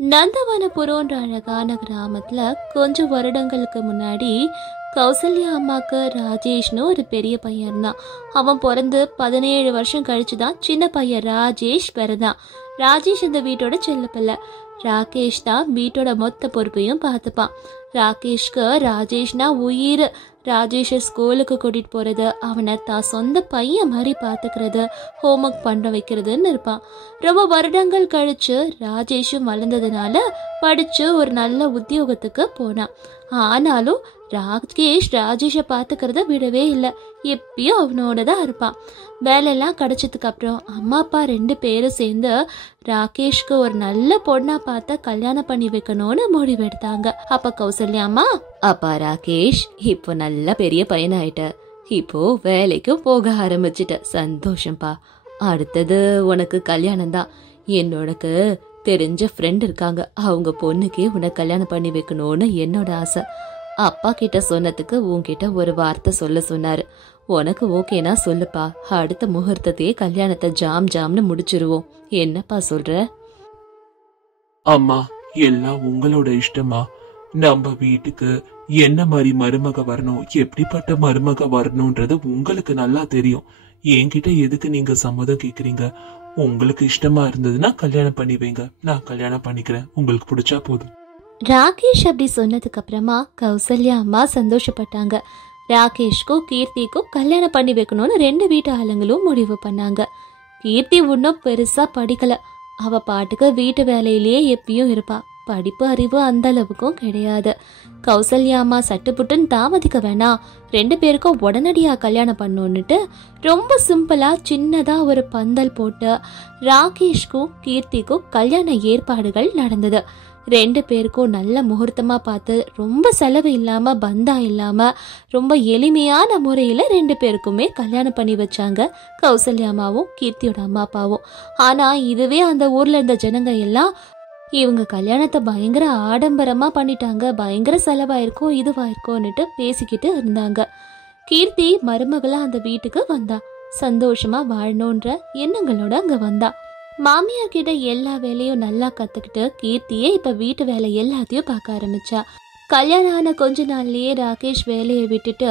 நந்தவனபுரம்ன்ற அழகான கிராமத்துல கொஞ்சம் வருடங்களுக்கு முன்னாடி கௌசல்யா அம்மாக்கு ராஜேஷ்னு ஒரு பெரிய பையன் இருந்தான். அவன் பிறந்து 17 வருஷம் கழிச்சுதான் சின்ன பையன் ராஜேஷ் பிறந்தான். ராஜேஷ் இந்த வீட்டோட செல்ல பிள்ளை. ராகேஷ் தான் வீட்டோட மொத்த பொறுப்பையும் பார்த்துப்பான். ராகேஷ்க்கு ராஜேஷ்னா உயிர். ராஜேஷை ஸ்கூலுக்கு கூட்டிட்டு போறது, அவனை தான் சொந்த பையன் மாதிரி பாத்துக்கிறது, ஹோம்ஒர்க் பண்ண வைக்கிறதுன்னு இருப்பான். ரொம்ப வருடங்கள் கழிச்சு ராஜேஷும் வளர்ந்ததுனால படிச்சு ஒரு நல்ல உத்தியோகத்துக்கு போனான். ஆனாலும் ராஜேஷை பாத்துக்கிறத விடவே இல்லை. எப்பயும் அவனோட தான் இருப்பான். வேலையெல்லாம் கிடைச்சதுக்கு அப்புறம் அம்மா அப்பா 2 பேரும் சேர்ந்து ராகேஷ்க்கு ஒரு நல்ல பொண்ணா பார்த்து கல்யாணம் பண்ணி வைக்கணும்னு முடிவெடுத்தாங்க. அப்ப கௌசல்யா அம்மா, அப்பா ராகேஷ் இப்போ நல்ல பெரிய பையனாயிட்ட, இப்போ வேலைக்கும் போக ஆரம்பிச்சிட்ட, சந்தோஷம்பா. அடுத்தது உனக்கு கல்யாணம் தான். என்னோடக்கு தெரிஞ்ச ஃப்ரெண்ட் இருக்காங்க, அவங்க பொண்ணுக்கே உனக்கு கல்யாணம் பண்ணி வைக்கணும்னு என்னோட ஆசை. அப்பா கிட்ட சொன்னதுக்கு உன்கிட்ட ஒரு வார்த்தை சொல்ல சொன்னாரு. உனக்கு ஓகேனா சொல்லுப்பா, அடுத்த முகூர்த்தத்தையே கல்யாணத்தை ஜாம்னு முடிச்சிருவோம். என்னப்பா சொல்ற? அம்மா, எல்லாம் உங்களோட இஷ்டமா. நம்ம வீட்டுக்கு என்ன மாதிரி மருமக வரணும், எப்படிப்பட்ட மருமக வரணும்ன்றது உங்களுக்கு நல்லா தெரியும். என்கிட்ட எதுக்கு நீங்க சம்மதம் கேக்குறீங்க? உங்களுக்கு இஷ்டமா இருந்ததுன்னா கல்யாணம் பண்ணி வைங்க, நான் கல்யாணம் பண்ணிக்கிறேன், உங்களுக்கு பிடிச்சா போதும். ராகேஷ் அப்படி சொன்னதுக்கு அப்புறமா கௌசல்யா அம்மா சந்தோஷப்பட்டாங்க. ராகேஷ்க்கும் கீர்த்திக்கும் கல்யாணம் பண்ணி வைக்கணும்னு 2 வீட்டு ஆளுங்களும் முடிவு பண்ணாங்க. கீர்த்தி ஒன்னும் பெருசா படிக்கல. அவ பாட்டுக்கு வீட்டு வேலையிலேயே எப்பயும் இருப்பா. படிப்பு அறிவு அந்த அளவுக்கும் கிடையாது. கௌசல்யா அம்மா சட்டுப்புட்டுன்னு தாமதிக்க வேணாம், 2 பேருக்கும் உடனடியா கல்யாணம் பண்ணணும்னுட்டு ரொம்ப சிம்பிளா சின்னதா ஒரு பந்தல் போட்டு ராகேஷ்க்கும் கீர்த்திக்கும் கல்யாண ஏற்பாடுகள் நடந்தது. 2 பேருக்கும் நல்ல முகூர்த்தமா பார்த்து ரொம்ப செலவு இல்லாம பந்தா இல்லாம ரொம்ப எளிமையான முறையில 2 பேருக்குமே கல்யாணம் பண்ணி வச்சாங்க கௌசல்யா அம்மாவும் கீர்த்தியோட அம்மா அப்பாவும். ஆனா இதுவே அந்த ஊர்ல இருந்த ஜனங்க எல்லாம் இவங்க கல்யாணத்தை பயங்கர ஆடம்பரமா பண்ணிட்டாங்க, பயங்கர செலவாயிருக்கும் இதுவாயிருக்கும்னுட்டு பேசிக்கிட்டு இருந்தாங்க. கீர்த்தி மருமகளா அந்த வீட்டுக்கு வந்தா. சந்தோஷமா வாழணும்ன்ற எண்ணங்களோட அங்க வந்தா. மாமியார் கிட்ட எல்லா வேலையும் நல்லா கத்துக்கிட்டு கீர்த்தியே இப்ப வீட்டு வேலை எல்லாத்தையும் பார்க்க ஆரம்பிச்சா. கல்யாணம் ஆன கொஞ்ச நாள்லயே ராகேஷ் வேலையை விட்டுட்டு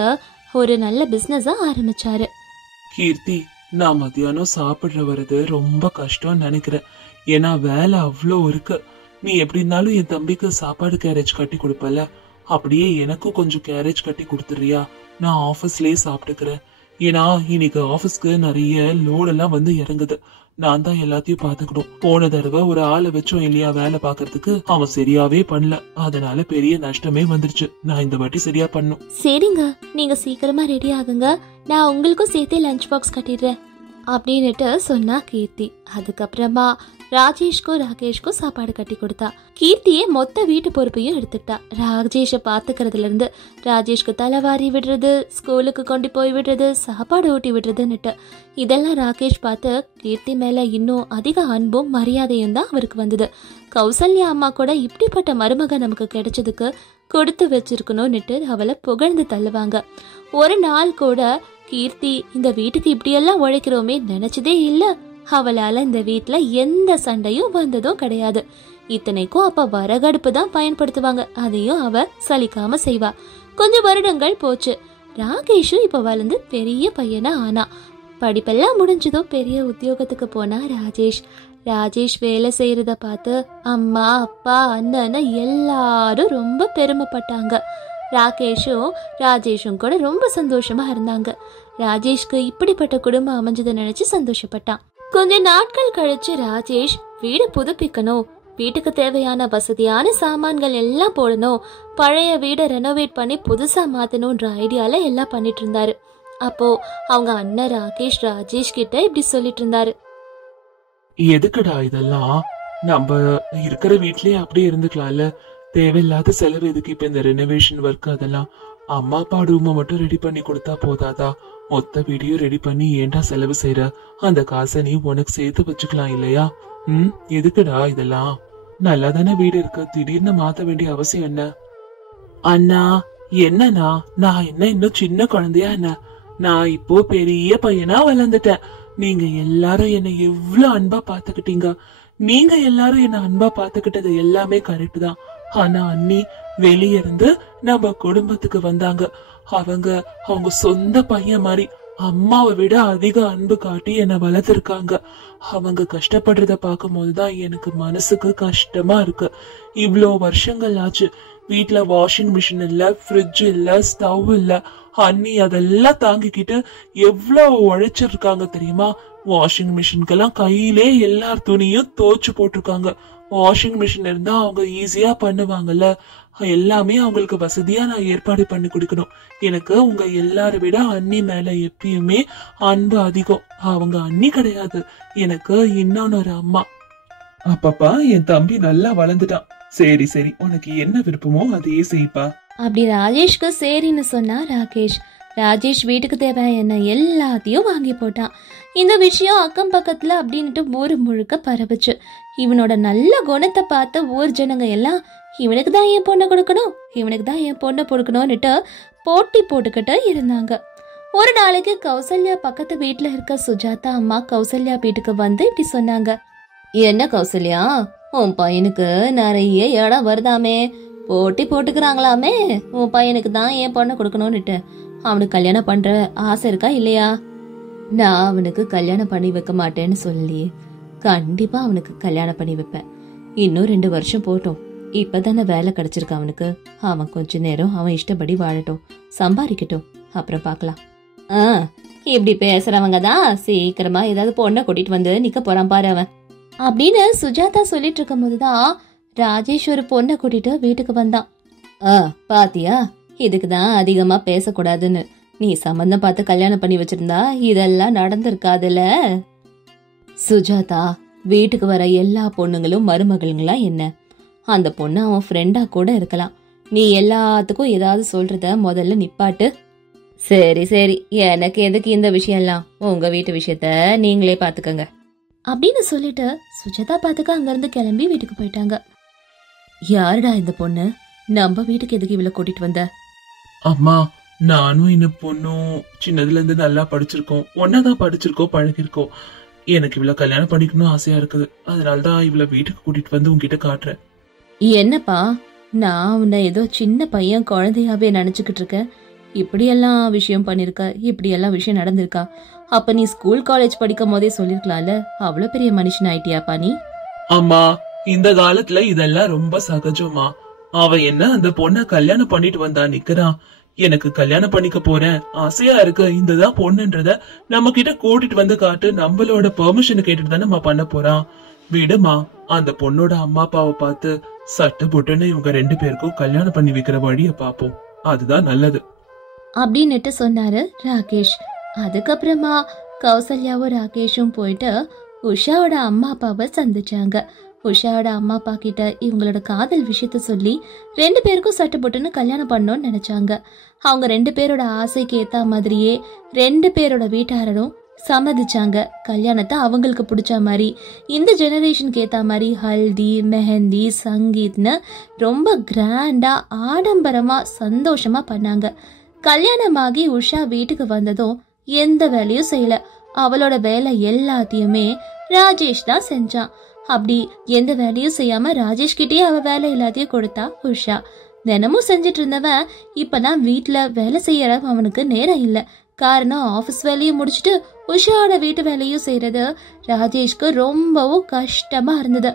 ஒரு நல்ல பிசினஸா ஆரம்பிச்சாரு. கீர்த்தி, நான் மத்தியானம் சாப்பிடுற வர்றது ரொம்ப கஷ்டம்னு நினைக்கிறேன். ஏன்னா வேலை அவ்வளோ இருக்கு. நீ எப்படி இருந்தாலும் என் தம்பிக்கு சாப்பாடு கேரேஜ் கட்டி கொடுப்பல, அப்படியே எனக்கும் கொஞ்சம் கேரேஜ் கட்டி கொடுத்துறியா? நான் ஆபீஸ்லயே சாப்பிட்டுக்கிறேன். ஏன்னா இன்னைக்கு ஆபீஸ்க்கு நிறைய லோடெல்லாம் வந்து இறங்குது, நான் தான் எல்லாத்தையும் பாத்துக்கணும். போன தடவை ஒரு ஆளை வச்சோம் இல்லையா வேலை பாக்குறதுக்கு, அவன் சரியாவே பண்ணல, அதனால பெரிய நஷ்டமே வந்துருச்சு. நான் இந்த வாட்டி சரியா பண்ணும். சரிங்க, நீங்க சீக்கிரமா ரெடி ஆகுங்க, நான் உங்களுக்கும் சேர்த்து லஞ்ச் பாக்ஸ் கட்டிடுறேன் அப்படின்னுட்டு சொன்னா கீர்த்தி. அதுக்கப்புறமா ராஜேஷ்க்கும் ராகேஷ்க்கும் சாப்பாடு கட்டி கொடுத்தா. கீர்த்தியே மொத்த வீட்டு பொறுப்பையும் எடுத்துக்கிட்டா. ராஜேஷை பாத்துக்கிறதுல இருந்து ராஜேஷ்க்கு தலைவாரி விடுறது, ஸ்கூலுக்கு கொண்டு போய் விடுறது, சாப்பாடு ஊட்டி விடுறதுன்னுட்டு இதெல்லாம் ராகேஷ் பார்த்து கீர்த்தி மேல இன்னும் அதிக அன்பும் மரியாதையும் தான் அவருக்கு வந்தது. கௌசல்யா அம்மா கூட இப்படிப்பட்ட மருமக நமக்கு கிடைச்சதுக்கு கொடுத்து வச்சிருக்கணும்னுட்டு அவளை புகழ்ந்து தள்ளுவாங்க. ஒரு நாள் கூட கீர்த்தி இந்த வீட்டுக்கு இப்படியெல்லாம் உழைக்கிறோமே நினைச்சதே இல்ல. அவளால இந்த வீட்டுல எந்த சண்டையும் வந்ததும் கிடையாது. இத்தனைக்கும் அப்ப வரகடுப்பு தான் பயன்படுத்துவாங்க, அதையும் அவ சலிக்காம செய்வா. கொஞ்சம் வருடங்கள் போச்சு. ராகேஷும் இப்ப வளர்ந்து பெரிய பையனா ஆனா. படிப்பெல்லாம் முடிஞ்சதும் பெரிய உத்தியோகத்துக்கு போனா ராஜேஷ். ராஜேஷ் வேலை செய்யறத பார்த்து அம்மா அப்பா அண்ணன் எல்லாரும் ரொம்ப பெருமைப்பட்டாங்க. ராஜேஷும் கூட ரொம்ப சந்தோஷமா இருந்தாங்க. ராஜேஷ்க்கு இப்படிப்பட்ட குடும்பம் அமைஞ்சதை நினைச்சு சந்தோஷப்பட்டான். கொஞ்ச நாட்கள் கழிச்சு ராஜேஷ் வீடு புதுப்பிக்கணும், வீட்டுக்கு தேவையான வசதியான சாமான்கள் எல்லாம் போடணும், பழைய வீடை ரெனோவேட் பண்ணி புதுசா மாத்தணும்ன்ற ஐடியால எல்லாம் பண்ணிட்டு இருந்தாரு. அப்போ அவங்க அண்ணன் ராஜேஷ் கிட்ட இப்படி சொல்லிட்டு இருந்தாரு. எதுக்குடா இதெல்லாம்? நம்ம இருக்கிற வீட்லயே அப்படியே இருந்துக்கலாம்ல, தேவையில்லாத செலவு எதுக்கு இப்ப இந்த ரெனோவேஷன் ஒர்க்? அதெல்லாம் அம்மா அப்பா ரூமை மட்டும் ரெடி பண்ணி கொடுத்தா போதாதா? மொத்த வீடியோ ரெடி பண்ணி ஏண்டா செலவு செய்யற? அந்த காசை நீ உனக்கு சேர்த்து வச்சுக்கலாம் இல்லையா? எதுக்குடா இதெல்லாம்? நல்லா தானே வீடு இருக்கு, திடீர்னு மாத்த வேண்டிய அவசியம் என்ன? அண்ணா, என்னன்னா நான் என்ன இன்னும் சின்ன குழந்தையா என்ன? நான் இப்போ பெரிய பையனா வளர்ந்துட்டேன். நீங்க எல்லாரும் என்ன எவ்வளவு அன்பா பாத்துக்கிட்டீங்க. நீங்க எல்லாரும் என்ன அன்பா பாத்துக்கிட்டது எல்லாமே கரெக்ட் தான். ஆனா அண்ணி வெளிய இருந்து நம்ம குடும்பத்துக்கு வந்தாங்க. அவங்க சொந்த பையன் மாதிரி அம்மாவை விட அதிக அன்பு காட்டி என்ன வளர்த்திருக்காங்க. அவங்க கஷ்டப்படுறத பார்க்கும் போதுதான் எனக்கு மனசுக்கு கஷ்டமா இருக்கு. இவ்வளோ வருஷங்கள் ஆச்சு, வீட்டுல வாஷிங் மிஷின் இல்ல, ஃப்ரிட்ஜ் இல்ல, ஸ்டவ் இல்ல. அண்ணி அதெல்லாம் தாங்கிக்கிட்டு எவ்வளவு உழைச்சிருக்காங்க தெரியுமா? வாஷிங் மிஷின்கெல்லாம் கையிலே எல்லார் துணியும் துவைச்சு போட்டிருக்காங்க. வாஷிங் மிஷின் இருந்தா அவங்க ஈஸியா பண்ணுவாங்கல்ல. எல்லாமே அவங்களுக்கு வசதியா நான் ஏற்பாடு பண்ணி கொடுக்கணும். எனக்கு உங்க எல்லாரை விட அண்ணி மேல எப்பயுமே அன்பு அதிகம். அவங்க அண்ணி கிடையாது, எனக்கு இன்னொன்னு அம்மா. அப்பப்பா, என் தம்பி நல்லா வளர்ந்துட்டான். சரி சரி, உனக்கு என்ன விருப்பமோ அதையே செய்ப்பா. அப்படி ராஜேஷ்க்கு சரின்னு சொன்னா ராகேஷ். ராஜேஷ் வீட்டுக்கு தேவையான எல்லாத்தையும் வாங்கி போட்டான். இந்த விஷயம் அக்கம் பக்கத்துல அப்படின்ட்டு ஊரு முழுக்க பரவுச்சு. இவனோட நல்ல குணத்தை பார்த்த ஊர் ஜனங்க எல்லாம் இவனுக்கு தான் என் பொண்ணை கொடுக்கணும், இவனுக்கு தான் என் பொண்ணை கொடுக்கணும்னுட்டு போட்டி போட்டுக்கிட்டு இருந்தாங்க. ஒரு நாளைக்கு கௌசல்யா பக்கத்து வீட்டுல இருக்க சுஜாதா அம்மா கௌசல்யா வீட்டுக்கு வந்து இப்படி சொன்னாங்க. என்ன கௌசல்யா, உன் பையனுக்கு நிறைய இடம் வருதாமே, போட்டி போட்டுக்கிறாங்களாமே, உன் பையனுக்கு தான் என் பொண்ணை கொடுக்கணும்னுட்டு. அவனுக்கு கல்யாணம் பண்ற ஆசை இருக்கா இல்லையா? நான் அவனுக்கு கல்யாணம் பண்ணி வைக்க மாட்டேன்னு சொல்லி கண்டிப்பா அவனுக்கு கல்யாணம் பண்ணி வைப்பேன். இன்னும் 2 வருஷம் போட்டோம். இப்பதானே வேலை கிடைச்சிருக்கு அவனுக்கு. அவன் கொஞ்ச நேரம் அவன் இஷ்டப்படி வாழட்டும், சம்பாதிக்கட்டும், அப்புறம் பாக்கலாம். இப்படி பேசுறவங்க தான் சீக்கிரமா ஏதாவது பொண்ணை கூட்டிட்டு வந்து நிக்க போறான் பாரு அவன் அப்படின்னு சுஜாதா சொல்லிட்டு இருக்கும் போதுதான் ராஜேஷ் ஒரு பொண்ணை கூட்டிட்டு வீட்டுக்கு வந்தான். பாத்தியா, இதுக்குதான் அதிகமா பேசக்கூடாதுன்னு. நீ சம்பந்தம் பார்த்து கல்யாணம் பண்ணி வச்சிருந்தா இதெல்லாம் நடந்திருக்காதுல. சுஜாதா, வீட்டுக்கு வர எல்லா பொண்ணுங்களும் மருமகளுங்களா என்ன? அந்த பொண்ணு அவன் ஃப்ரெண்டா கூட இருக்கலாம். நீ எல்லாத்துக்கும் ஏதாவது சொல்றத முதல்ல நிப்பாட்டு. சரி சரி, எனக்கு எதுக்கு இந்த விஷயம் எல்லாம்? உங்க வீட்டு விஷயத்த நீங்களே பாத்துக்கங்க அப்படின்னு சொல்லிட்டு சுஜாதா பாத்துக்க அங்கிருந்து கிளம்பி வீட்டுக்கு போயிட்டாங்க. யாருடா இந்த பொண்ணு? நம்ம வீட்டுக்கு எதுக்கு இவளை கூட்டிட்டு வந்த? அம்மா, நானும் இந்த பொண்ணும் சின்னதுல இருந்து நல்லா படிச்சிருக்கோம், ஒன்னாதான் படிச்சிருக்கோம், பழகிருக்கோம். எனக்கு இவ்வளவு கல்யாணம் பண்ணிக்கணும் ஆசையா இருக்குது. அதனாலதான் இவ்வளவு வீட்டுக்கு கூட்டிட்டு வந்து உங்ககிட்ட காட்டுறேன். என்னப்பா, நான் உன்னை ஏதோ சின்ன பையன் குழந்தையாவே நினைச்சுக்கிட்டு இருக்கேன். இப்படியெல்லாம் விஷயம் பண்ணிருக்க, இப்படியெல்லாம் விஷயம் நடந்திருக்கா? அப்ப நீ ஸ்கூல் காலேஜ் படிக்கும் போதே சொல்லிருக்கலாம்ல. அவ்வளவு பெரிய மனுஷன் ஆயிட்டியாப்பா நீ? அம்மா, இந்த காலத்துல இதெல்லாம் ரொம்ப சகஜமா. அவ என்ன அந்த பொண்ண கல்யாணம் பண்ணிட்டு வந்தா நிக்கிறான். எனக்கு கல்யாணம் பண்ணிக்க போறேன் ஆசையா இருக்கு, இந்ததான் பொண்ணுன்றத நம்ம கிட்ட கூட்டிட்டு வந்து காட்டு, நம்மளோட பெர்மிஷன் கேட்டுட்டு தானே நம்ம பண்ண போறான். விடுமா, அந்த பொண்ணோட அம்மா அப்பாவை பார்த்து சட்டு புட்டுன்னு இவங்க 2 பேருக்கும் கல்யாணம் பண்ணி வைக்கிற வழிய பாப்போம், அதுதான் நல்லது அப்படின்னுட்டு சொன்னாரு ராகேஷ். அதுக்கப்புறமா கௌசல்யாவும் ராகேஷும் போயிட்டு உஷாவோட அம்மா அப்பாவை சந்திச்சாங்க. உஷாவோட அம்மா அப்பா கிட்ட இவங்களோட காதல் விஷயத்த சொல்லி 2 பேருக்கும் சட்டு போட்டுன்னு கல்யாணம் பண்ணணும்னு நினைச்சாங்க. அவங்க 2 பேரோட ஆசைக்கு ஏத்த மாதிரியே 2 பேரோட வீட்டாரரும் சம்மதிச்சாங்க. கல்யாணத்தை அவங்களுக்கு பிடிச்ச மாதிரி, இந்த ஜெனரேஷனுக்கு ஏத்த மாதிரி ஹல்தி, மெஹந்தி, சங்கீத்னு ரொம்ப கிராண்டா ஆடம்பரமா சந்தோஷமா பண்ணாங்க. கல்யாணமாகி உஷா வீட்டுக்கு வந்ததும் எந்த வேலையும் செய்யல. அவளோட வேலை எல்லாத்தையுமே ராஜேஷ் தான் செஞ்சான். அப்படி எந்த வேலையும் செய்யாம ராஜேஷ் கிட்டே அவ வேலை எல்லாத்தையும் கொடுத்தா உஷா. தினமும் செஞ்சிட்டு இருந்தவன் இப்பதான் வீட்டுல வேலை செய்யற அவனுக்கு நேரம் இல்ல. காரணம், ஆபீஸ் வேலையும் முடிச்சுட்டு உஷாவோட வீட்டு வேலையும் செய்யறது ராஜேஷ்க்கு ரொம்பவும் கஷ்டமா இருந்தது.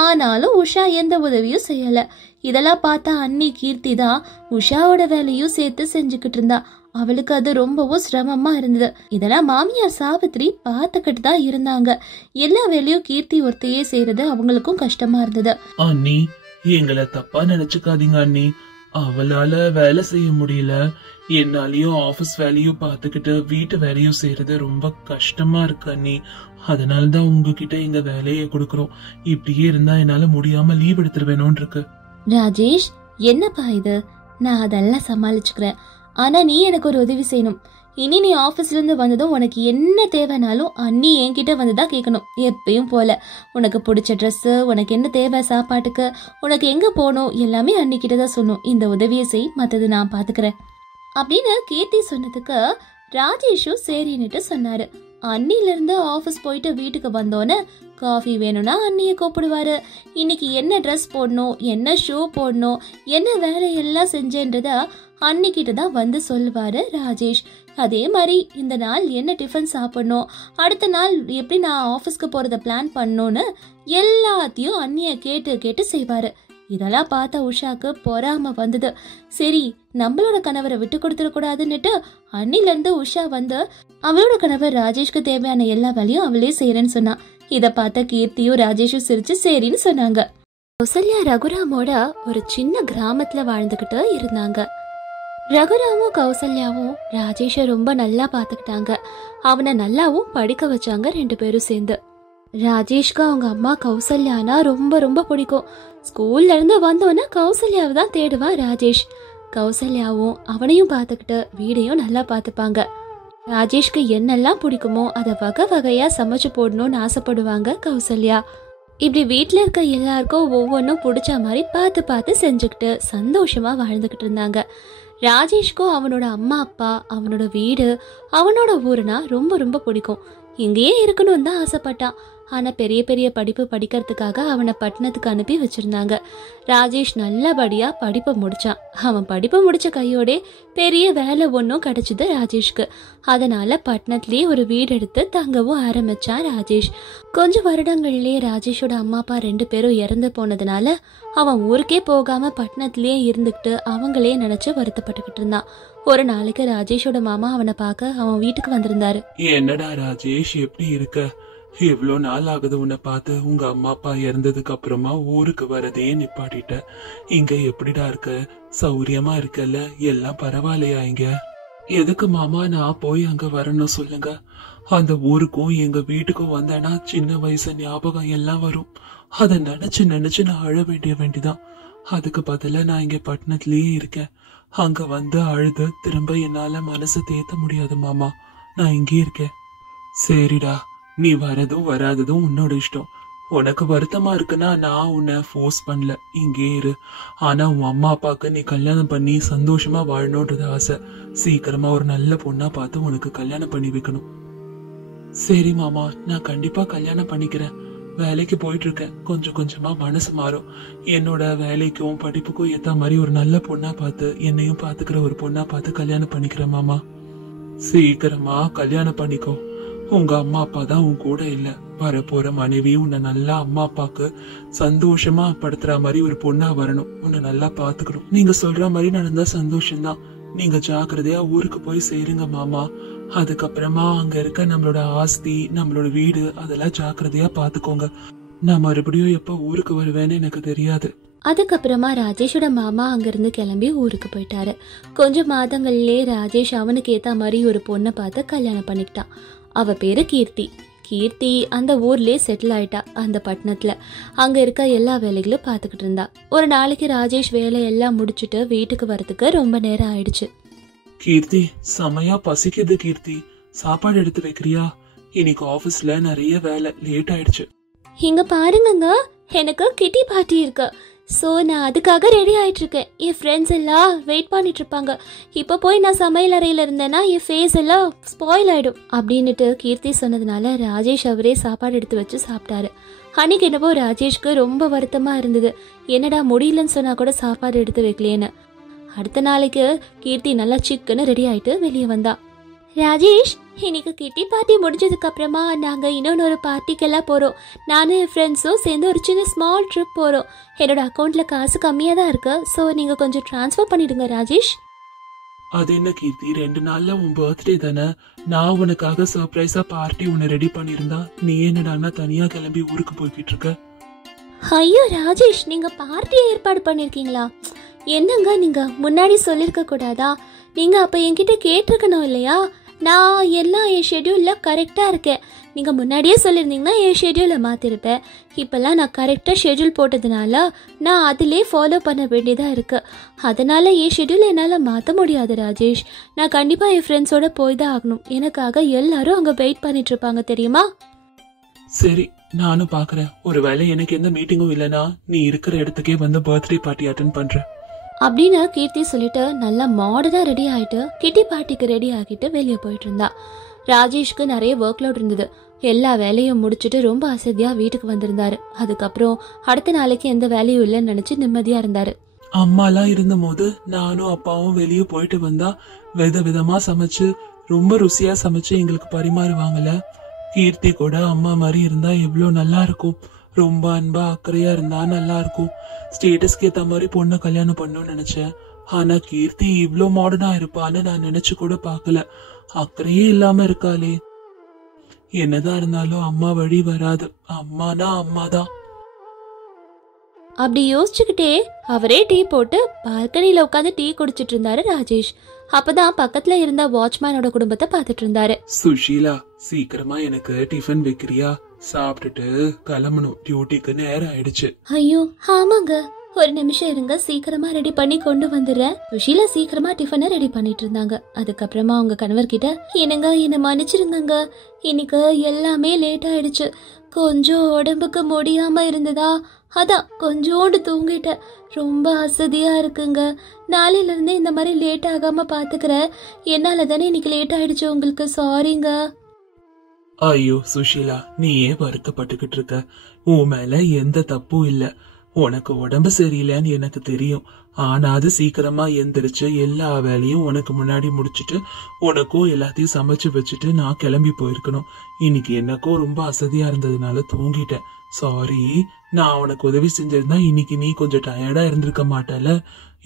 ஆனாலும் உஷா எந்த உதவியும் செய்யல. இதெல்லாம் பார்த்தா அண்ணி கீர்த்தி தான் உஷாவோட வேலையும் சேர்த்து செஞ்சுக்கிட்டு இருந்தா. அவளுக்கு அது ரொம்பவும் சிரமமா இருந்தது. இதெல்லாம் மாமியார் சாவித்ரி பார்த்துக்கிட்டு தான் இருந்தாங்க. எல்லா வேலையும் கீர்த்தி ஒருத்தையே செய்யறது அவங்களுக்கும் கஷ்டமா இருந்தது. அண்ணி, எங்களை தப்பா நினைச்சுக்காதீங்க அண்ணி. அவளால வேலை செய்ய முடியல, என்னாலயும் ஆபீஸ் வேலையும் பார்த்துக்கிட்டு வீட்டு வேலையும் செய்யறது ரொம்ப கஷ்டமா இருக்கு அண்ணி. அதனாலதான் உங்ககிட்ட எங்க வேலையை கொடுக்கறோம். இப்படியே இருந்தா என்னால முடியாம லீவ் எடுத்துருவேணும்னு இருக்கு. ராஜேஷ், என்னப்பா இது? நான் அதெல்லாம் சமாளிச்சுக்கிறேன். ஆனா நீ எனக்கு ஒரு உதவி செய்யணும். இனி நீ ஆபீஸ்ல இருந்து வந்ததும் உனக்கு என்ன தேவைனாலும் அண்ணி என்கிட்ட வந்துதான் கேட்கணும். எப்பயும் போல உனக்கு பிடிச்ச ட்ரெஸ், உனக்கு என்ன தேவை சாப்பாட்டுக்கு, உனக்கு எங்க போகணும் எல்லாமே அண்ணி கிட்ட தான் சொல்லணும். இந்த உதவியை செய், மத்தது நான் பாத்துக்கிறேன் அப்படின்னு கீர்த்தி சொன்னதுக்கு ராஜேஷும் சரின்னுட்டு சொன்னாரு. அன்னில இருந்து ஆபீஸ் போயிட்டு வீட்டுக்கு வந்தோன்னு காஃபி வேணும்னா அண்ணிய கூப்பிடுவாரு. இன்னைக்கு என்ன ட்ரெஸ் போடணும், என்ன ஷூ போடணும், என்ன வேலையெல்லாம் செஞ்சேன்றத அன்னிக்கிட்ட தான் வந்து சொல்லுவாரு ராஜேஷ். அதே மாதிரி இந்த நாள் என்ன டிஃபன் சாப்பிடணும், அடுத்த நாள் எப்படி நான் ஆஃபீஸ்க்கு போறத பிளான் பண்ணணும்னு எல்லாத்தையும் அண்ணிய கேட்டு கேட்டு செய்வாரு. இதெல்லாம் பார்த்தா உஷாக்கு பொறாம வந்தது. சரி, நம்மளோட கணவரை விட்டு கொடுத்துடக்கூடாதுன்னுட்டு அன்னில இருந்து உஷா வந்து அவளோட கணவர் ராஜேஷ்க்கு தேவையான எல்லா வேலையும் அவளே செய்யறேன்னு சொன்னா. இத பார்த்த கீர்த்தியும் ராஜேஷும் சிரிச்சு சரின்னு சொன்னாங்க. கௌசல்யா ரகுராமோட ஒரு சின்ன கிராமத்துல வாழ்ந்துகிட்டு இருந்தாங்க. ரகுராமும் கௌசல்யாவும் ராஜேஷ ரொம்ப நல்லா பாத்துக்கிட்டாங்க. அவனை நல்லாவும் படிக்க வச்சாங்க 2 பேரும் சேர்ந்து. ராஜேஷ்க்கு அவங்க அம்மா கௌசல்யானா ரொம்ப ரொம்ப பிடிக்கும். ஸ்கூல்ல இருந்து வந்தோன்னா கௌசல்யாவை தான் தேடுவான் ராஜேஷ். கௌசல்யாவும் அவனையும் பார்த்துக்கிட்டு வீடையும் நல்லா பார்த்துப்பாங்க. ராஜேஷ்க்கு என்னெல்லாம் பிடிக்குமோ அதை வகை வகையா சமைச்சு போடணும்னு ஆசைப்படுவாங்க கௌசல்யா. இப்படி வீட்டுல இருக்க எல்லாருக்கும் ஒவ்வொன்றும் பிடிச்ச மாதிரி பார்த்து பார்த்து செஞ்சுக்கிட்டு சந்தோஷமா வாழ்ந்துகிட்டு இருந்தாங்க. ராஜேஷ்க்கும் அவனோட அம்மா அப்பா, அவனோட வீடு, அவனோட ஊருனா ரொம்ப ரொம்ப பிடிக்கும். இங்கேயே இருக்கணும்னு தான் ஆசைப்பட்டான். ஆனா பெரிய பெரிய படிப்பு படிக்கிறதுக்காக அவனை பட்டணத்துக்கு அனுப்பி வச்சிருந்தாங்க. ராஜேஷ் நல்லபடியா படிப்பை முடிச்சான். அவன் படிப்பை முடிச்ச கையோட பெரிய வேலை ஒன்றும் கிடைச்சது ராஜேஷ்க்கு. அதனால பட்டணத்திலேயே ஒரு வீடு எடுத்து தங்கவும் ஆரம்பிச்சான் ராஜேஷ். கொஞ்சம் வருடங்கள்லயே ராஜேஷோட அம்மா அப்பா 2 பேரும் இறந்து போனதுனால அவன் ஊருக்கே போகாம பட்டணத்திலேயே இருந்துகிட்டு அவங்களே நினைச்சு வருத்தப்பட்டுக்கிட்டு இருந்தான். ஒரு நாளைக்கு ராஜேஷோட மாமா அவனை பார்க்க அவன் வீட்டுக்கு வந்திருந்தாரு. என்னடா ராஜேஷ், எப்படி இருக்க? எவ்வளவு நாள் ஆகுது உன்னை பார்த்து. உங்க அம்மா அப்பா இறந்ததுக்கு அப்புறமா ஊருக்கு வரதே நிப்பாட்டிட்ட. இங்க எப்படிடா இருக்க? சௌரியமா இருக்கல? எல்லாம் பரவாயில்லையா? இங்க எதுக்கு மாமா நான் போய் அங்க வரணும் சொல்லுங்க? அந்த ஊருக்கும் எங்க வீட்டுக்கும் வந்தேன்னா சின்ன வயசு ஞாபகம் எல்லாம் வரும். அதை நினைச்சு நினைச்சு நான் அழ வேண்டியதான். அதுக்கு பதிலா நான் இங்க பட்டணத்திலேயே இருக்கேன். அங்க வந்து அழுது திரும்ப என்னால மனசை தேத்த முடியாது மாமா. நான் இங்கே இருக்கேன். சரிடா, நீ வரதும் வராததும் உன்னோட இஷ்டம். உனக்கு வருத்தமா இருக்குன்னா நான் உன்னை ஃபோர்ஸ் பண்ணல, இங்கே இரு. ஆனா உன் அம்மா அப்பாவுக்கு நீ கல்யாணம் பண்ணி சந்தோஷமா வாழணும்ன்றது ஆசை. சீக்கிரமா ஒரு நல்ல பொண்ணா பார்த்து உனக்கு கல்யாணம் பண்ணி வைக்கணும். சரி மாமா, நான் கண்டிப்பா கல்யாணம் பண்ணிக்கிறேன். வேலைக்கு போயிட்டு இருக்கேன். கொஞ்சம் கொஞ்சமா மனசு மாறும். என்னோட வேலைக்கும் படிப்புக்கும் ஏத்த மாதிரி ஒரு நல்ல பொண்ணா பார்த்து என்னையும் பாத்துக்கிற ஒரு பொண்ணா பார்த்து கல்யாணம் பண்ணிக்கிறேன் மாமா. சீக்கிரமா கல்யாணம் பண்ணிக்கோ. உங்க அம்மா அப்பா தான் உன் கூட இல்ல. வரப்போற மனைவி உன்னை நல்லா அம்மா அப்பாக்கு சந்தோஷமா படுத்துற மாதிரி ஒரு பொண்ணா வரணும். உன்னை நல்லா பாத்துக்கணும். நீங்க சொல்ற மாதிரி நடந்தா சந்தோஷம்தான். நீங்க ஜாக்கிரதையா ஊருக்கு போய் சேருங்க மாமா. அதுக்கப்புறமா அங்க இருக்க நம்மளோட ஆஸ்தி, நம்மளோட வீடு அதெல்லாம் ஜாக்கிரதையா பாத்துக்கோங்க. நான் மறுபடியும் எப்ப ஊருக்கு வருவேன்னு எனக்கு தெரியாது. அதுக்கப்புறமா ராஜேஷோட மாமா அங்கிருந்து கிளம்பி ஊருக்கு போயிட்டாரு. கொஞ்சம் மாதங்கள்லயே ராஜேஷ் அவனுக்கு ஏத்த மாதிரி ஒரு பொண்ணை பார்த்து கல்யாணம் பண்ணிக்கிட்டான். அவ பேரு கீர்த்தி. கீர்த்தி அந்த ஊர்லயே செட்டில் ஆயிட்டா, அந்த பட்டணத்துல. அங்க இருக்க எல்லா வேலைகளும் பாத்துக்கிட்டு இருந்தா. ஒரு நாளைக்கு ராஜேஷ் வேலையெல்லாம் முடிச்சுட்டு வீட்டுக்கு வரதுக்கு ரொம்ப நேரம் ஆயிடுச்சு. கீர்த்தி, செமையா பசிக்குது கீர்த்தி. சாப்பாடு எடுத்து வைக்கிறியா? இன்னைக்கு ஆபீஸ்ல நிறைய வேலை, லேட் ஆயிடுச்சு. இங்க பாருங்க, எனக்கு கிட்டி பார்ட்டி இருக்கு. ஸோ நான் அதுக்காக ரெடி ஆயிட்டு இருக்கேன். என் ஃப்ரெண்ட்ஸ் எல்லாம் வெயிட் பண்ணிட்டு இருப்பாங்க. இப்போ போய் நான் சமையல் அறையில இருந்தேன்னா என் ஃபேஸ் எல்லாம் ஸ்பாயில் ஆயிடும் அப்படின்னுட்டு கீர்த்தி சொன்னதுனால ராஜேஷ் அவரே சாப்பாடு எடுத்து வச்சு சாப்பிட்டாரு. அன்னைக்கு என்னவோ ராஜேஷ்க்கு ரொம்ப வருத்தமா இருந்தது. என்னடா முடியலன்னு சொன்னா கூட சாப்பாடு எடுத்து வைக்கலேன்னு. அடுத்த நாளைக்கு கீர்த்தி நல்லா சிக்கன்னு ரெடி ஆயிட்டு வெளியே வந்தா. ராஜேஷ், இன்னைக்கு கிட்டி பார்ட்டி முடிஞ்சதுக்கு அப்புறமா நாங்க இன்னொரு பார்ட்டிக்கெல்லாம் போறோம். நானும் என் ஃப்ரெண்ட்ஸும் சேர்ந்து ஒரு சின்ன ஸ்மால் ட்ரிப் போறோம். என்னோட அக்கௌண்ட்ல காசு கம்மியா தான் இருக்கு. ஸோ நீங்க கொஞ்சம் டிரான்ஸ்ஃபர் பண்ணிடுங்க ராஜேஷ். அது என்ன கீர்த்தி, 2 நாள்ல உன் பர்த்டே தானே? நான் உனக்காக சர்ப்ரைஸா பார்ட்டி ஒன்னு ரெடி பண்ணிருந்தா நீ என்னடான்னா தனியா கிளம்பி ஊருக்கு போய்கிட்டு இருக்க. ஐயோ ராஜேஷ், நீங்க பார்ட்டி ஏற்பாடு பண்ணிருக்கீங்களா? என்னங்க நீங்க முன்னாடி சொல்லிருக்க கூடாதா? நீங்க அப்ப என்கிட்ட கேட்டிருக்கணும் இல்லையா? நான் எல்லாம் என் ஷெட்யூலில் கரெக்டாக இருக்கேன். நீங்கள் முன்னாடியே சொல்லியிருந்தீங்கன்னா என் ஷெட்யூலை மாற்றிருப்பேன். இப்போல்லாம் நான் கரெக்டாக ஷெட்யூல் போட்டதுனால நான் அதிலே ஃபாலோ பண்ண வேண்டியதாக இருக்குது. அதனால் என் ஷெட்யூலை என்னால் மாற்ற முடியாது ராஜேஷ். நான் கண்டிப்பாக என் ஃப்ரெண்ட்ஸோட போய் தான் ஆகணும். எனக்காக எல்லாரும் அங்கே வெயிட் பண்ணிட்டு இருப்பாங்க தெரியுமா? சரி, நானும் பார்க்குறேன். ஒருவேளை எனக்கு எந்த மீட்டிங்கும் இல்லைன்னா நீ இருக்கிற இடத்துக்கே வந்து பர்த்டே பார்ட்டி அட்டென்ட் பண்ணுறேன். அப்படின்னு கீர்த்தி சொல்லிட்டு நல்லா மாடர்னா ரெடி ஆயிட்டு கிட்டி பார்ட்டிக்கு ரெடி ஆகிட்டு வெளியே போயிட்டு இருந்தா. ராஜேஷ்க்கு நிறைய ஒர்க் லோட் இருந்தது. எல்லா வேலையும் முடிச்சுட்டு ரொம்ப அசதியா வீட்டுக்கு வந்திருந்தாரு. அதுக்கப்புறம் அடுத்த நாளைக்கு எந்த வேலையும் இல்லைன்னு நினைச்சு நிம்மதியா இருந்தாரு. அம்மாலாம் இருந்த போது நானும் அப்பாவும் வெளியே போயிட்டு வந்தா விதவிதமா சமைச்சு ரொம்ப ருசியா சமைச்சு எங்களுக்கு பரிமாறுவாங்கல்ல. கீர்த்தி கூட அம்மா மாதிரி இருந்தா எவ்வளவு நல்லா இருக்கும். ரொம்ப அன்பா அக்கறையா இருந்தா நல்லா இருக்கும். ஸ்டேட்டஸ்க்கு ஏத்த மாதிரி பொண்ணை கல்யாணம் பண்ணணும்னு நினைச்சேன். ஆனா கீர்த்தி இவ்ளோ மாடர்னா இருப்பான்னு நான் நினைச்சு கூட பாக்கல. அக்கறையே இல்லாம இருக்காளே. என்னதான் இருந்தாலும் அம்மா வழி வராது. அம்மானா அம்மாதான். அப்படி யோசிச்சுக்கிட்டே அவரே டீ போட்டு பால்கனியில உட்காந்து டீ குடிச்சிட்டு இருந்தாரு ராஜேஷ். அப்பதான் பக்கத்துல இருந்த வாட்ச்மேனோட குடும்பத்தை பாத்துட்டு இருந்தாரு. சுஷீலா, சீக்கிரமா எனக்கு டிஃபன் வைக்கிறியா? சாப்பிட்டுட்டு கிளம்பணும். டியூட்டிக்கு நேரம் ஆயிடுச்சு. ஐயோ ஆமாங்க, ஒரு நிமிஷம் இருங்க, சீக்கிரமா ரெடி பண்ணி கொண்டு வந்துடுறேன். சுஷீலா சீக்கிரமா டிஃபனை ரெடி பண்ணிட்டு இருந்தாங்க. அதுக்கப்புறமா அவங்க கணவர் கிட்ட, என்னங்க என்ன மன்னிச்சிருங்க, இன்னைக்கு எல்லாமே லேட் ஆயிடுச்சு. கொஞ்சம் உடம்புக்கு முடியாம இருந்ததா, அதான் கொஞ்சோண்டு தூங்கிட்டேன். ரொம்ப அசதியா இருக்குங்க. நாளையில இருந்து இந்த மாதிரி லேட் ஆகாம பாத்துக்கிறேன். என்னால தானே இன்னைக்கு லேட் ஆயிடுச்சு உங்களுக்கு, சாரிங்க. ஐயோ சுஷீலா, நீ ஏன் வருத்தப்பட்டுக்கிட்டு இருக்க? உன் மேல எந்த தப்பும் இல்ல. உனக்கு உடம்பு சரியில்லைன்னு எனக்கு தெரியும். ஆனா அது சீக்கிரமா எந்திரிச்சு எல்லா வேலையும் உனக்கு முன்னாடி முடிச்சுட்டு உனக்கும் எல்லாத்தையும் சமைச்சு வச்சுட்டு நான் கிளம்பி போயிருக்கணும். இன்னைக்கு எனக்கும் ரொம்ப அசதியா இருந்ததுனால தூங்கிட்டேன். சாரி. நான் உனக்கு உதவி செஞ்சிருந்தா இன்னைக்கு நீ கொஞ்சம் டயர்டா இருந்திருக்க மாட்டல.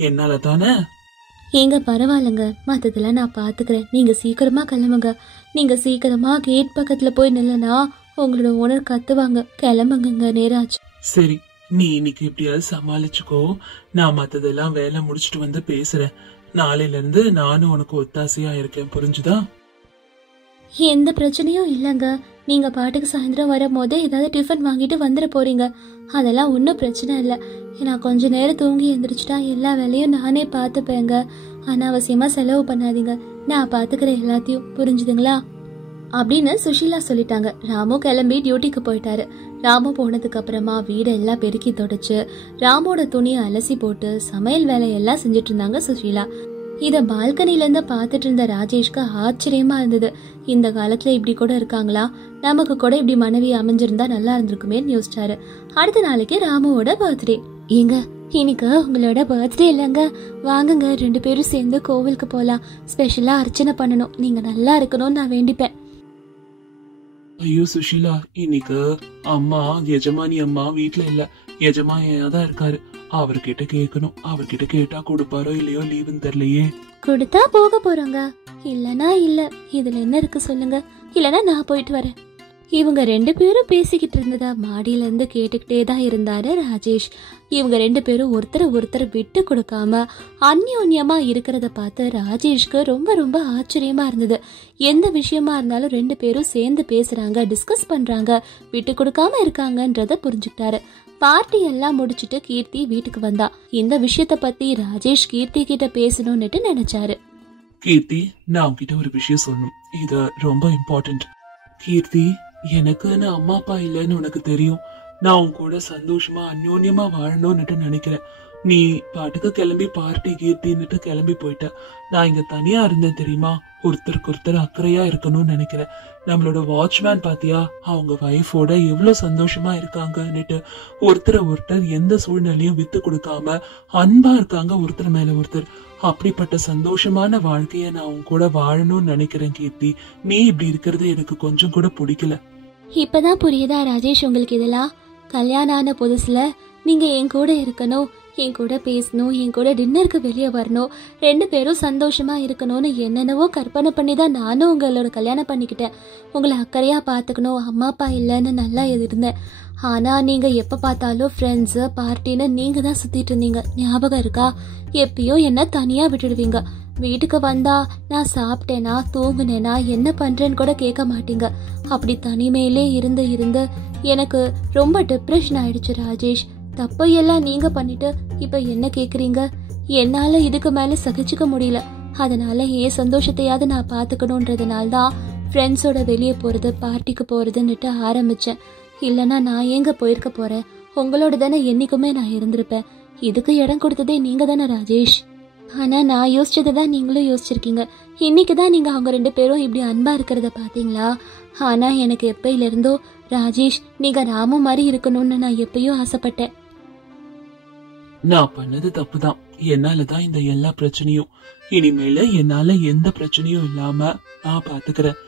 என்னால தானே. ஏங்க பரவாயில்லங்க, மத்ததெல்லாம் நான் பாத்துக்கிறேன். நீங்க சீக்கிரமா கிளம்புங்க. நீங்க சீக்கிரமா கேட் பக்கத்துல போய் நில்லனா உங்களோட ஓனர் கத்துவாங்க. கிளம்புங்க, நேராச்சு. சரி, நீ இன்னைக்கு எப்படியாவது சமாளிச்சுக்கோ. நான் மத்ததெல்லாம் வேலை முடிச்சுட்டு வந்து பேசுறேன். நாளையில இருந்து நானும் உனக்கு ஒத்தாசையா இருக்கேன், புரிஞ்சுதா? எந்த பிரச்சனையும் இல்லைங்க. நீங்க பாட்டுக்கு சாயந்தரம் வரும்போது ஏதாவது டிஃபன் வாங்கிட்டு வந்துட போறீங்க. அதெல்லாம் ஒன்றும் பிரச்சனை இல்லை. நான் கொஞ்ச நேரம் தூங்கி எந்திரிச்சிட்டா எல்லா வேலையும் நானே பார்த்துப்பேங்க. அனாவசியமா செலவு பண்ணாதீங்க, நான் பாத்துக்கிறேன் எல்லாத்தையும், புரிஞ்சுதுங்களா? அப்படின்னு சுஷீலா சொல்லிட்டாங்க. ராமு கிளம்பி டியூட்டிக்கு போயிட்டாரு. ராமு போனதுக்கு அப்புறமா வீடெல்லாம் பெருக்கி தொடச்சு ராமோட துணியை அலசி போட்டு சமையல் வேலையெல்லாம் செஞ்சுட்டு இருந்தாங்க சுஷீலா. இத பால்கனில இருந்து பாத்துட்டு இருந்த ராஜேஷ்க்கு ஆச்சரியமா இருந்தது. இந்த காலத்துல இப்படி கூட இருக்காங்களா? நமக்கு கூட இப்படி மனைவி அமைஞ்சிருந்தா நல்லா இருந்திருக்குமே யோசிச்சாரு. அடுத்த நாளைக்கு ராமுவோட பர்த்டே. ஏங்க இன்னைக்கு உங்களோட பர்த்டே இல்லைங்க, வாங்குங்க 2 பேரும் சேர்ந்து கோவிலுக்கு போலாம். ஸ்பெஷலா அர்ச்சனை பண்ணணும். நீங்க நல்லா இருக்கணும்னு நான் வேண்டிப்பேன். ஐயோ சுஷீலா, இன்னைக்கு அம்மா எஜமானி அம்மா வீட்டுல இல்ல. எஜமானியா தான் இருக்காரு. அவர்கிட்ட கேட்கணும். அவர்கிட்ட கேட்டா கொடுப்பாரோ இல்லையோ, லீவுன்னு தெரியலையே. கொடுத்தா போக போறாங்க, இல்லனா இல்ல. இதுல என்ன இருக்கு சொல்லுங்க. இல்லனா நான் போயிட்டு வரேன். இவங்க 2 பேரும் பேசிக்கிட்டு இருந்ததா மாடியில இருந்து கேட்டுக்கிட்டே தான் இருந்தாரு ராஜேஷ். இவங்க 2 பேரும் ஒருத்தர் விட்டு கொடுக்காம அந்யோன்யமா இருக்கிறத பார்த்து ராஜேஷ்க்கு ரொம்ப ரொம்ப ஆச்சரியமா இருந்தது. எந்த விஷயமா இருந்தாலும் 2 பேரும் சேர்ந்து பேசுறாங்க, டிஸ்கஸ் பண்றாங்க, விட்டு கொடுக்காம இருக்காங்கன்றத புரிஞ்சுக்கிட்டாரு. பார்ட்டி எல்லாம் முடிச்சுட்டு கீர்த்தி வீட்டுக்கு வந்தா. இந்த விஷயத்த பத்தி ராஜேஷ் கீர்த்தி கிட்ட பேசணும்னுட்டு நினைச்சாரு. கீர்த்தி, நான் உன்கிட்ட ஒரு விஷயம் சொல்லணும். இது ரொம்ப இம்பார்ட்டன்ட். கீர்த்தி, எனக்குன்னு அம்மா அப்பா இல்லைன்னு உனக்கு தெரியும். நான் உன் கூட சந்தோஷமா அந்யோன்யமா வாழணும்னுட்டு நினைக்கிறேன். நீ பாட்டுக்கு கிளம்பி பார்ட்டி கீர்த்தின்னுட்டு கிளம்பி போயிட்ட. நான் இங்க தனியா இருந்தேன் தெரியுமா? ஒருத்தருக்கு ஒருத்தர் அக்கறையா இருக்கணும்னு நினைக்கிறேன். நம்மளோட வாட்ச்மேன் பாத்தியா, அவங்க வைஃபோட எவ்வளவு சந்தோஷமா இருக்காங்கன்னுட்டு. ஒருத்தர் எந்த சூழ்நிலையும் வித்து கொடுக்காம அன்பா இருக்காங்க ஒருத்தர் மேல ஒருத்தர். அப்படிப்பட்ட சந்தோஷமான வாழ்க்கைய நான் உன் கூட வாழணும்னு நினைக்கிறேன் கீர்த்தி. நீ இப்படி இருக்கிறது எனக்கு கொஞ்சம் கூட பிடிக்கல. இப்பதான் புரியுதா ராஜேஷ் உங்களுக்கு இதெல்லாம்? கல்யாணம் ஆன புதுசுல நீங்க என் கூட இருக்கணும், என் கூட பேசணும், என் கூட டின்னருக்கு வெளியே வரணும், 2 பேரும் சந்தோஷமா இருக்கணும்னு என்னென்னவோ கற்பனை பண்ணி தான் நானும் உங்களோட கல்யாணம் பண்ணிக்கிட்டேன். உங்களை அக்கறையா பாத்துக்கணும், அம்மா அப்பா இல்லைன்னு நல்லா இருந்தேன். ஆனா நீங்க எப்ப பார்த்தாலும் ஃப்ரெண்ட்ஸ் பார்ட்டின்னு நீங்க தான் சுத்திட்டு இருந்தீங்க, ஞாபகம் இருக்கா? எப்பயும் என்ன தனியா விட்டுடுவீங்க. வீட்டுக்கு வந்தா நான் சாப்பிட்டேனா தூங்குனேனா என்ன பண்றேன்னு கூட கேட்க மாட்டீங்க. அப்படி தனிமையிலே இருந்து எனக்கு ரொம்ப டிப்ரெஷன் ஆயிடுச்சு ராஜேஷ். தப்பு எல்லாம் நீங்க பண்ணிட்டு இப்ப என்ன கேக்குறீங்க? என்னால இதுக்கு மேல சகிச்சுக்க முடியல. அதனால என் சந்தோஷத்தையாவது நான் பாத்துக்கணும்ன்றதுனால தான் ஃப்ரெண்ட்ஸோட வெளியே போறது பார்ட்டிக்கு போறதுன்னுட்டு ஆரம்பிச்சேன். இல்லனா நான் எங்க போயிருக்க போறேன்? உங்களோட தானே என்னைக்குமே நான் இருந்திருப்பேன். இதுக்கு இடம் கொடுத்ததே நீங்க தானே ராஜேஷ். ஆனா நான் யோசிச்சதை தான் நீங்களும் யோசிச்சிருக்கீங்க. இன்னைக்கு தான் நீங்க அவங்க 2 பேரும் இப்படி அன்பா இருக்கிறத பாத்தீங்களா? ஆனா எனக்கு எப்பயில இருந்தோ ராஜேஷ் நீங்க ராமு மாதிரி இருக்கணும்னு நான் எப்பயோ ஆசைப்பட்டேன். நான் பண்ணது தப்புதான். என்னாலதான் இந்த எல்லா பிரச்சனையும். இனிமேல என்னால எந்த பிரச்சனையும் இல்லாம நான் பாத்துக்கிறேன்.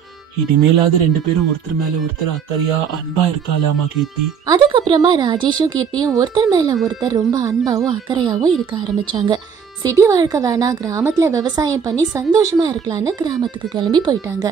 இனிமேலாவது 2 பேரும் ஒருத்தர் மேல ஒருத்தர் அக்கறையா அன்பா இருக்கலாமா கீர்த்தி? அதுக்கப்புறமா ராஜேஷும் கீர்த்தியும் ஒருத்தர் மேல ஒருத்தர் ரொம்ப அன்பாவும் அக்கறையாவும் இருக்க ஆரம்பிச்சாங்க. சிட்டி வாழ்க்கை வேணா, கிராமத்துல விவசாயம் பண்ணி சந்தோஷமா இருக்கலான்னு கிராமத்துக்கு கிளம்பி போயிட்டாங்க.